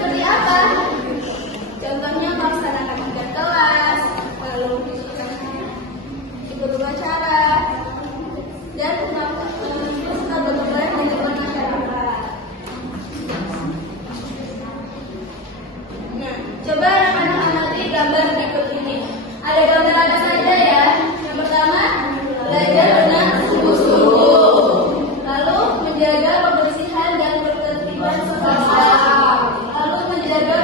seperti apa? Contohnya melaksanakan tugas kelas, lalu ikut upacara, dan suka berperan di depan masyarakat. Nah, coba anak-anak amati gambar berikut ini. Ada gambar apa saja ya? Yang pertama, belajar dengan sungguh-sungguh. Lalu menjaga kebersihan dan ketertiban sosial. Lalu menjaga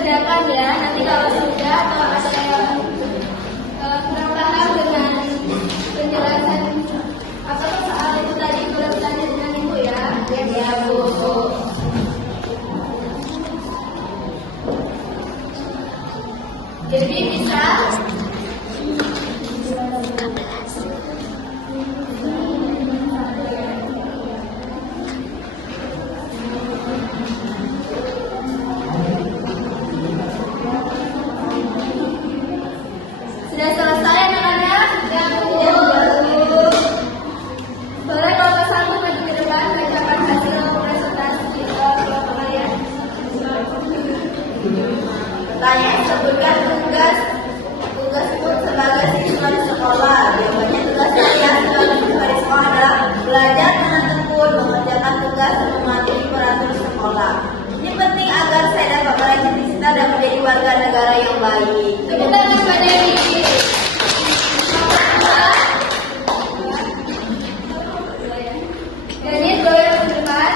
dikerjakan ya. Nanti kalau sudah atau ada yang kurang paham dengan penjelasan apa tuh soal itu tadi, boleh tanya dengan ibu ya. Ya bu. Jadi bisa sudah selesai anak-anak? Ya bu. Boleh kalau nggak sanggup maju ke depan bacakan hasil presentasi kalian. Tanya, sebutkan tugas sebagai siswa di sekolah. Jawabannya tugas saya sebagai siswa di sekolah adalah belajar dengan tekun, mengerjakan tugas dan mematuhi peraturan sekolah. Ini penting agar saya dapat belajar cita dan menjadi warga negara yang baik. Tepuk tangan Mbak Dewi. Ini boleh ke depan.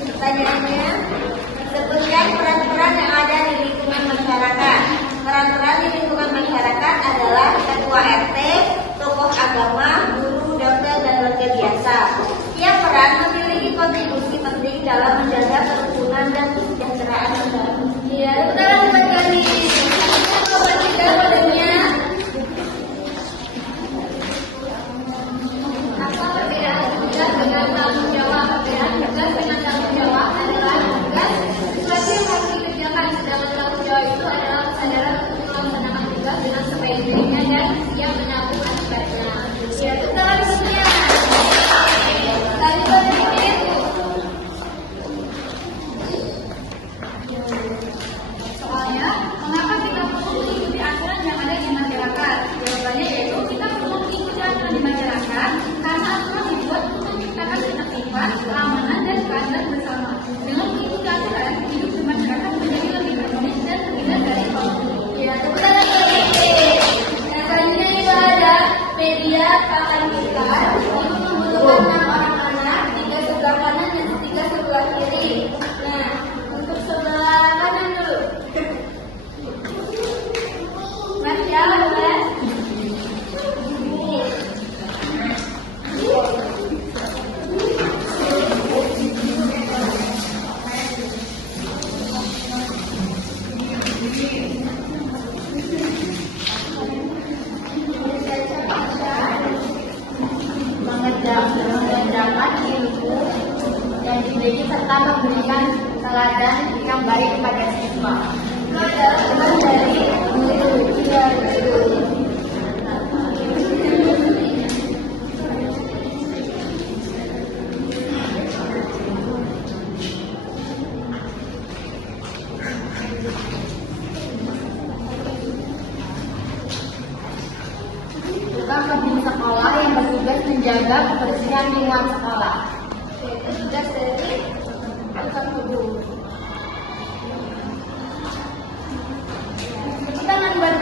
Pertanyaannya, sebutkan peran-peran yang ada di lingkungan masyarakat. Peran-peran di lingkungan masyarakat adalah ketua RT, tokoh agama, guru, dokter, dan warga biasa. Setiap peran memiliki kontribusi penting dalam menjaga kerukunan dan kesejahteraan negara. Iya, tepuk tangan buat kami. Coba tiga modelnya. Apa perbedaan tugas dengan tanggung jawab? Perbedaan tugas dengan tanggung jawab adalah tugas sesuatu yang harus dikerjakan, sedangkan tanggung jawab itu adalah kesadaran untuk melaksanakan tugas dengan sebaik-baiknya dan siap menanggung akibatnya. Ya, tepuk tangan semuanya. Tadi berdiri. Soalnya, mengapa kita perlu mengikuti aturan yang ada di masyarakat? Jawabannya yaitu kita perlu mengikuti aturan di masyarakat karena aturan dibuat untuk menciptakan ketertiban, keamanan, dan keadilan bersama. Dengan mengikuti aturan, hidup di masyarakat menjadi lebih harmonis dan terhindar dari konflik. Ya, tepuk tangan lagi. Nah, selanjutnya itu ada media pakan kita. Itu membutuhkan 6 anak-anak, 3 sebelah kanan dan 3 sebelah kiri. Nah, untuk sebelah kanan dulu. Mas ya, Mas. mengerjakan ilmu yang dimiliki serta memberikan teladan yang baik kepada siswa. Itu adalah tugas dari guru. Tukang kebun sekolah yang bertugas menjaga kebersihan lingkungan sekolah. Itu tugas dari tukang kebun. Tepuk tangan buat